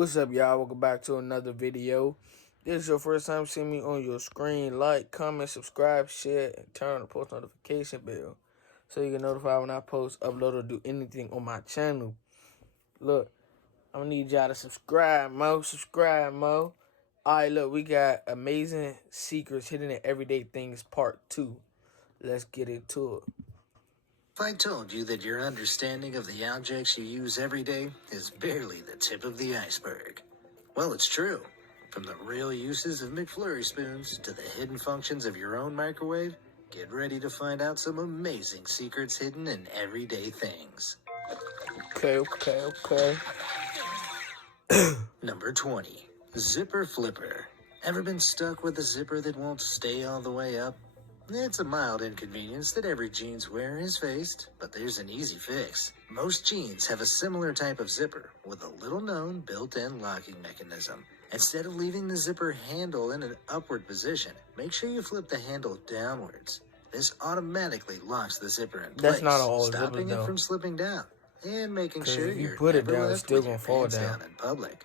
What's up, y'all? Welcome back to another video. This is your first time seeing me on your screen. Like, comment, subscribe, share, and turn on the post notification bell so you get notified when I post, upload, or do anything on my channel. Look, I'm gonna need y'all to subscribe, mo. Subscribe, mo. Alright, look, we got amazing secrets hidden in everyday things part 2. Let's get into it. If I told you that your understanding of the objects you use every day is barely the tip of the iceberg, well, it's true. From the real uses of McFlurry spoons to the hidden functions of your own microwave, get ready to find out some amazing secrets hidden in everyday things. Okay. Number 20. Zipper Flipper. Ever been stuck with a zipper that won't stay all the way up? It's a mild inconvenience that every jeans wearer has faced, but there's an easy fix. Most jeans have a similar type of zipper with a little-known built-in locking mechanism. Instead of leaving the zipper handle in an upward position, make sure you flip the handle downwards. This automatically locks the zipper in place, That's not all stopping zippers, it though. from slipping down and making sure If you you're put it never down, it's left still with gonna your fall pants down. down in public.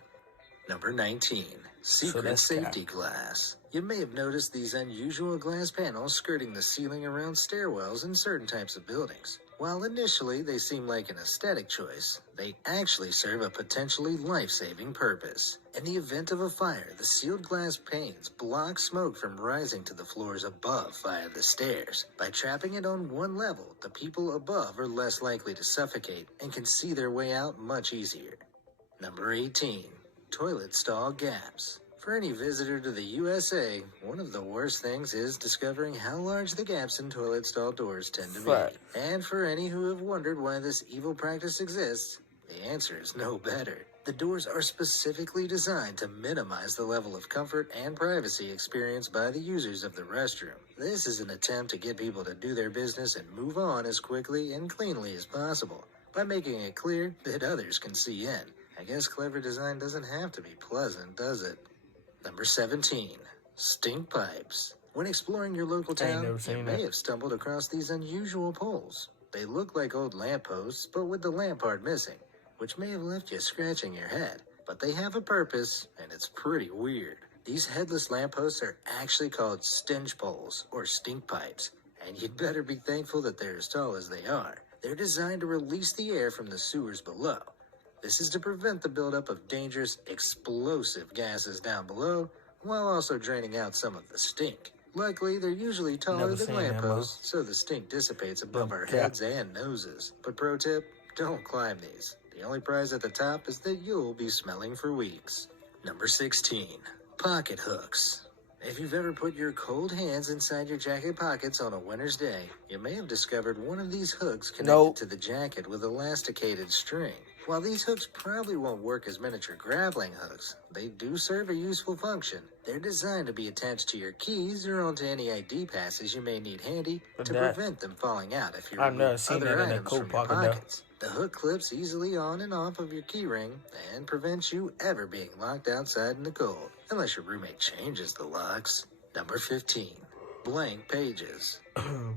Number 19. Secret that's safety glass. You may have noticed these unusual glass panels skirting the ceiling around stairwells in certain types of buildings. While initially they seem like an aesthetic choice, they actually serve a potentially life-saving purpose. In the event of a fire, the sealed glass panes block smoke from rising to the floors above via the stairs. By trapping it on one level, the people above are less likely to suffocate and can see their way out much easier. Number 18. Toilet stall gaps. For any visitor to the USA, one of the worst things is discovering how large the gaps in toilet stall doors tend to be. And for any who have wondered why this evil practice exists, the answer is no better. The doors are specifically designed to minimize the level of comfort and privacy experienced by the users of the restroom. This is an attempt to get people to do their business and move on as quickly and cleanly as possible by making it clear that others can see in. I guess clever design doesn't have to be pleasant, does it? Number 17. Stink pipes. When exploring your local town, you may have stumbled across these unusual poles. They look like old lampposts, but with the lamp part missing, which may have left you scratching your head. But they have a purpose, and it's pretty weird. These headless lampposts are actually called stench poles, or stink pipes, and you'd better be thankful that they're as tall as they are. They're designed to release the air from the sewers below. This is to prevent the buildup of dangerous, explosive gases down below, while also draining out some of the stink. Luckily, they're usually taller than lampposts, so the stink dissipates above our heads and noses. But pro tip, don't climb these. The only prize at the top is that you'll be smelling for weeks. Number 16. Pocket hooks. If you've ever put your cold hands inside your jacket pockets on a winter's day, you may have discovered one of these hooks connected to the jacket with elasticated string. While these hooks probably won't work as miniature grappling hooks, they do serve a useful function. They're designed to be attached to your keys or onto any ID passes you may need handy to prevent them falling out if you remove other items from your pockets. The hook clips easily on and off of your keyring and prevents you ever being locked outside in the cold, unless your roommate changes the locks. Number 15. Blank pages.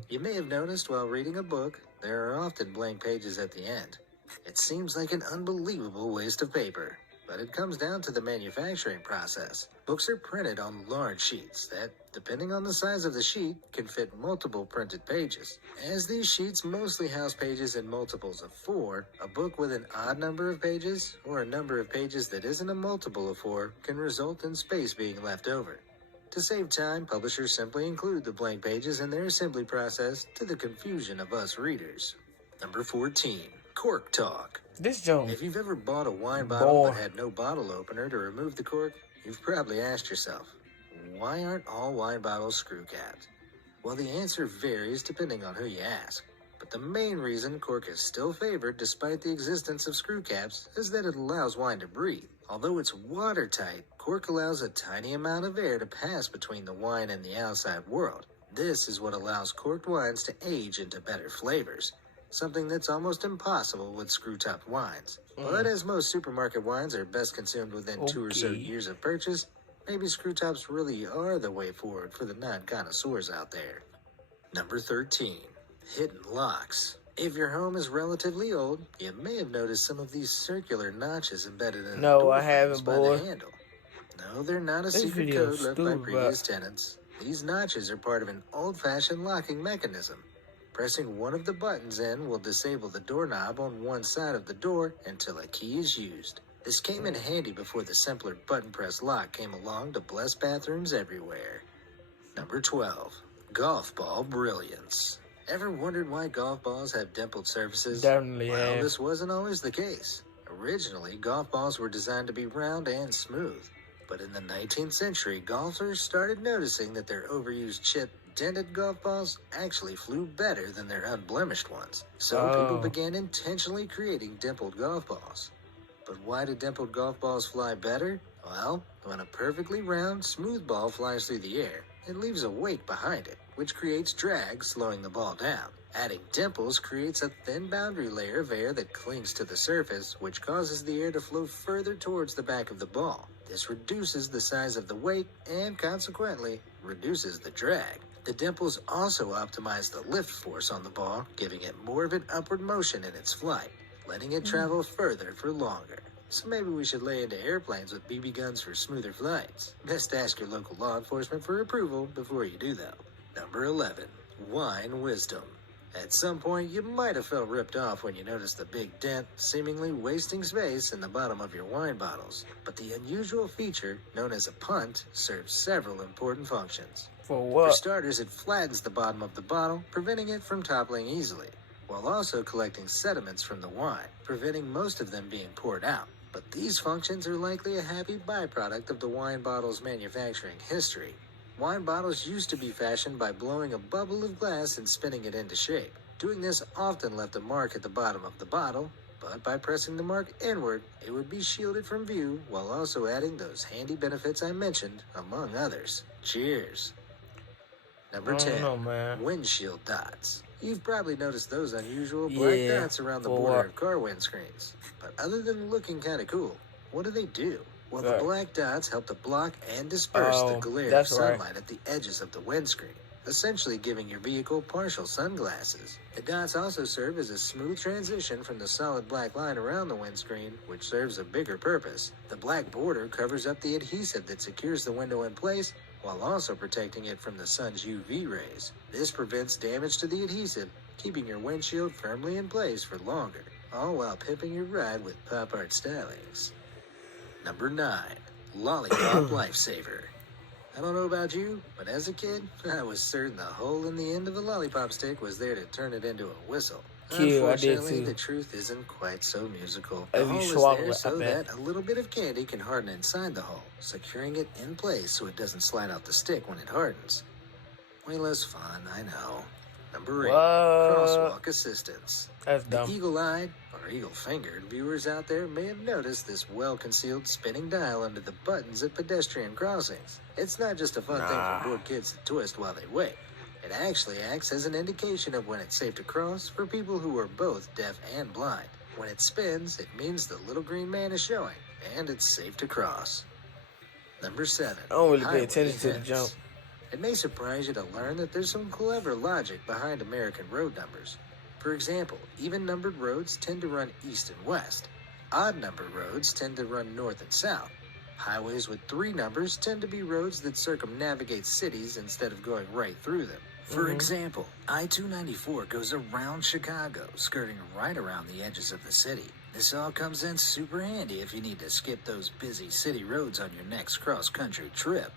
You may have noticed while reading a book, there are often blank pages at the end. It seems like an unbelievable waste of paper, but it comes down to the manufacturing process. Books are printed on large sheets that, depending on the size of the sheet, can fit multiple printed pages. As these sheets mostly house pages in multiples of 4, a book with an odd number of pages, or a number of pages that isn't a multiple of 4, can result in space being left over. To save time, publishers simply include the blank pages in their assembly process to the confusion of us readers. Number 14. Cork talk. If you've ever bought a wine bottle but had no bottle opener to remove the cork, you've probably asked yourself, why aren't all wine bottles screw capped? Well, the answer varies depending on who you ask. But the main reason cork is still favored despite the existence of screw caps is that it allows wine to breathe. Although it's watertight, cork allows a tiny amount of air to pass between the wine and the outside world. This is what allows corked wines to age into better flavors, something that's almost impossible with screw-top wines. But as most supermarket wines are best consumed within 2 or so years of purchase, maybe screw-tops really are the way forward for the non-connoisseurs out there. Number 13. Hidden locks. If your home is relatively old, you may have noticed some of these circular notches embedded in the No, door I frames haven't, by boy. the handle. No, they're not a This secret video code is left by stupid, previous tenants. These notches are part of an old-fashioned locking mechanism. Pressing one of the buttons in will disable the doorknob on one side of the door until a key is used. This came in handy before the simpler button press lock came along to bless bathrooms everywhere. Number 12. Golf ball brilliance. Ever wondered why golf balls have dimpled surfaces? Definitely Well, have. this wasn't always the case. Originally, golf balls were designed to be round and smooth. But in the 19th century, golfers started noticing that their overused chipped, dented golf balls actually flew better than their unblemished ones. So people began intentionally creating dimpled golf balls. But why do dimpled golf balls fly better? Well, when a perfectly round, smooth ball flies through the air, it leaves a wake behind it, which creates drag, slowing the ball down. Adding dimples creates a thin boundary layer of air that clings to the surface, which causes the air to flow further towards the back of the ball. This reduces the size of the wake and, consequently, reduces the drag. The dimples also optimize the lift force on the ball, giving it more of an upward motion in its flight, letting it travel further for longer. So maybe we should lay into airplanes with BB guns for smoother flights. Best ask your local law enforcement for approval before you do, though. Number 11. Wine wisdom. At some point, you might have felt ripped off when you noticed the big dent, seemingly wasting space in the bottom of your wine bottles. But the unusual feature, known as a punt, serves several important functions. For For what? starters, it flattens the bottom of the bottle, preventing it from toppling easily, while also collecting sediments from the wine, preventing most of them being poured out. But these functions are likely a happy byproduct of the wine bottle's manufacturing history. Wine bottles used to be fashioned by blowing a bubble of glass and spinning it into shape. Doing this often left a mark at the bottom of the bottle, but by pressing the mark inward, it would be shielded from view while also adding those handy benefits I mentioned, among others. Cheers. Number I 10. don't know, man. Windshield dots. You've probably noticed those unusual black Yeah, dots around the for border what? of car windscreens. But other than looking kind of cool, what do? Well, Right. the black dots help to block and disperse the Oh, glare of that's right. sunlight at the edges of the windscreen, essentially giving your vehicle partial sunglasses. The dots also serve as a smooth transition from the solid black line around the windscreen, which serves a bigger purpose. The black border covers up the adhesive that secures the window in place, while also protecting it from the sun's UV rays. This prevents damage to the adhesive, keeping your windshield firmly in place for longer, all while pimping your ride with pop art stylings. Number 9. Lollipop Lifesaver. I don't know about you, but as a kid, I was certain the hole in the end of a lollipop stick was there to turn it into a whistle. Cute, I did Unfortunately, too. the truth isn't quite so musical. If The you hole is swallow there it, I so bet. that a little bit of candy can harden inside the hole, securing it in place so it doesn't slide out the stick when it hardens. Way less fun, I know. Number 8. What? Crosswalk assistance. That's The dumb. eagle-eyed, or eagle-fingered viewers out there may have noticed this well-concealed spinning dial under the buttons at pedestrian crossings. It's not just a fun thing Nah. for bored kids to twist while they wait. It actually acts as an indication of when it's safe to cross for people who are both deaf and blind. When it spins, it means the little green man is showing, and it's safe to cross. Number 7. I don't really pay Highway attention to the hints. jump. It may surprise you to learn that there's some clever logic behind American road numbers. For example, even-numbered roads tend to run east and west. Odd-numbered roads tend to run north and south. Highways with 3 numbers tend to be roads that circumnavigate cities instead of going right through them. For example, I-294 goes around Chicago, skirting right around the edges of the city. This all comes in super handy if you need to skip those busy city roads on your next cross-country trip.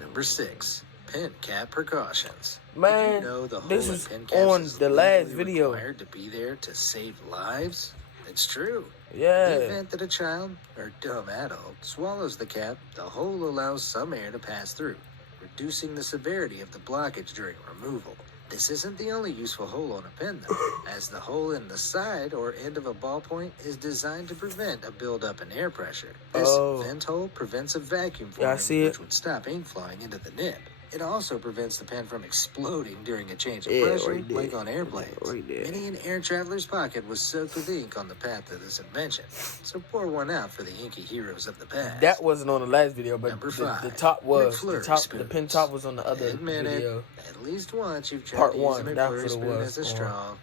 Number 6. Pin cap precautions. Man, Did you know the hole this in is pin caps on is the last legally video. required to be there to save lives? It's true. In the Yeah. event that a child or dumb adult swallows the cap, the hole allows some air to pass through, reducing the severity of the blockage during removal. This isn't the only useful hole on a pin, though, as the hole in the side or end of a ballpoint is designed to prevent a buildup in air pressure. This vent hole prevents a vacuum Yeah, I forming, see it. which would stop ink flowing into the nib. It also prevents the pen from exploding during a change of Yeah, pressure, right there. like on airplanes. Right there. Many an air traveler's pocket was soaked with ink on the path to this invention, so pour one out for the inky heroes of the past. That wasn't on the last video, but Number the 5. top was. The McFlurry pin spoons. top was on the other Admit video. it, at least once you've tried Part to use a one, that's McFlurry what it spoon was as a on. straw.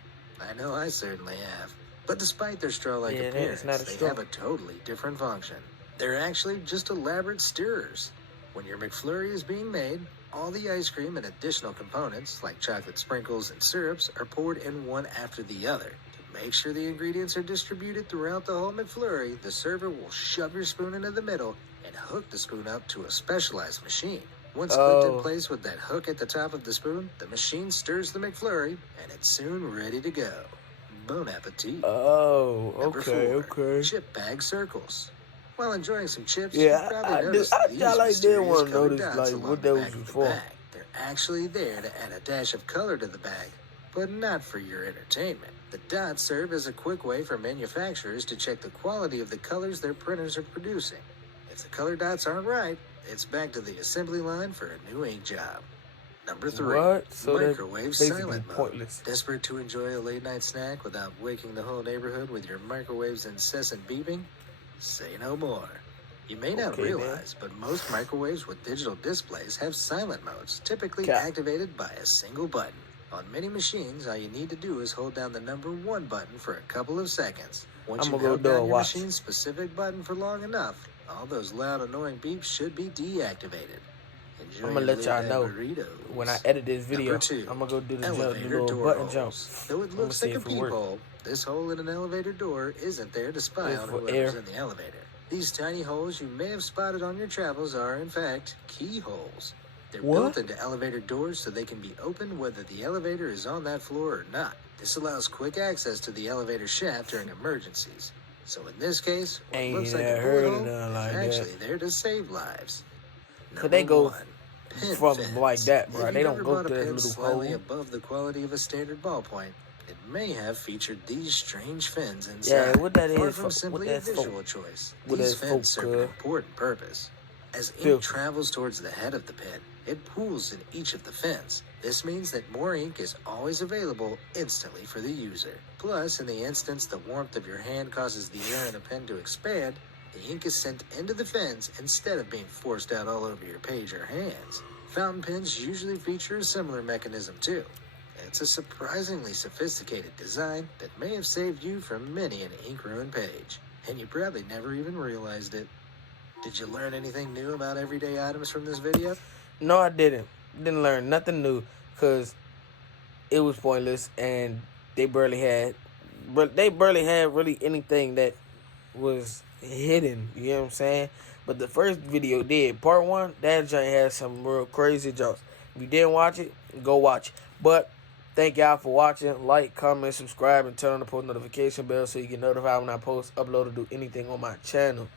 I know I certainly have. But despite their straw-like Yeah, appearance, it's not a they straw. have a totally different function. They're actually just elaborate stirrers. When your McFlurry is being made, all the ice cream and additional components, like chocolate sprinkles and syrups, are poured in one after the other. To make sure the ingredients are distributed throughout the whole McFlurry, the server will shove your spoon into the middle and hook the spoon up to a specialized machine. Once clipped in place with that hook at the top of the spoon, the machine stirs the McFlurry, and it's soon ready to go. Bon appetit. Oh, Number okay, 4, okay. chip bag circles. While enjoying some chips, Yeah, you probably I noticed these like did mysterious want to colored notice dots like along what the those back was of the for. bag. They're actually there to add a dash of color to the bag, but not for your entertainment. The dots serve as a quick way for manufacturers to check the quality of the colors their printers are producing. If the color dots aren't right, it's back to the assembly line for a new ink job. Number 3, What? So that's microwave basically silent mode. pointless. Desperate to enjoy a late night snack without waking the whole neighborhood with your microwave's incessant beeping? Say no more. You may not Okay, realize, but most microwaves with digital displays have silent modes, typically Cap. activated by a single button. On many machines, all you need to do is hold down the number 1 button for a couple of seconds. Once I'ma you've go held do a down your watch. machine's specific button for long enough, all those loud, annoying beeps should be deactivated. Enjoy I'm gonna your let y'all late-night know burritos. when I edit this video. Number 2, I'm gonna go do the elevator little door button holes. jump. Though it I'ma looks see like a if it work. peephole, this hole in an elevator door isn't there to spy It's on for whoever's air. in the elevator. These tiny holes you may have spotted on your travels are, in fact, keyholes. They're What? built into elevator doors so they can be opened whether the elevator is on that floor or not. This allows quick access to the elevator shaft during emergencies. So in this case, what Ain't looks like never a heard bullet of hole nothing is like that. actually there to save lives. Cause they go 1, pen from fins. like that, bro. If They you've don't ever go bought a through that pen little slightly hole. above the quality of a standard ballpoint, it may have featured these strange fins inside. Yeah, what that Far is from for? What simply a that's for? visual choice, What these that's for, fins serve an cuz? important purpose. As ink Filter. travels towards the head of the pen, it pools in each of the fins. This means that more ink is always available instantly for the user. Plus, in the instance the warmth of your hand causes the air in the pen to expand, the ink is sent into the fins instead of being forced out all over your page or hands. Fountain pens usually feature a similar mechanism too. It's a surprisingly sophisticated design that may have saved you from many an ink-ruined page, and you probably never even realized it. Did you learn anything new about everyday items from this video? No, I didn't. Didn't learn nothing new, cause it was pointless, and they barely had really anything that was hidden. You know what I'm saying? But the first video did. Part 1, that joint had some real crazy jokes. If you didn't watch it, go watch it. But thank y'all for watching. Like, comment, subscribe, and turn on the post notification bell so you get notified when I post, upload, or do anything on my channel.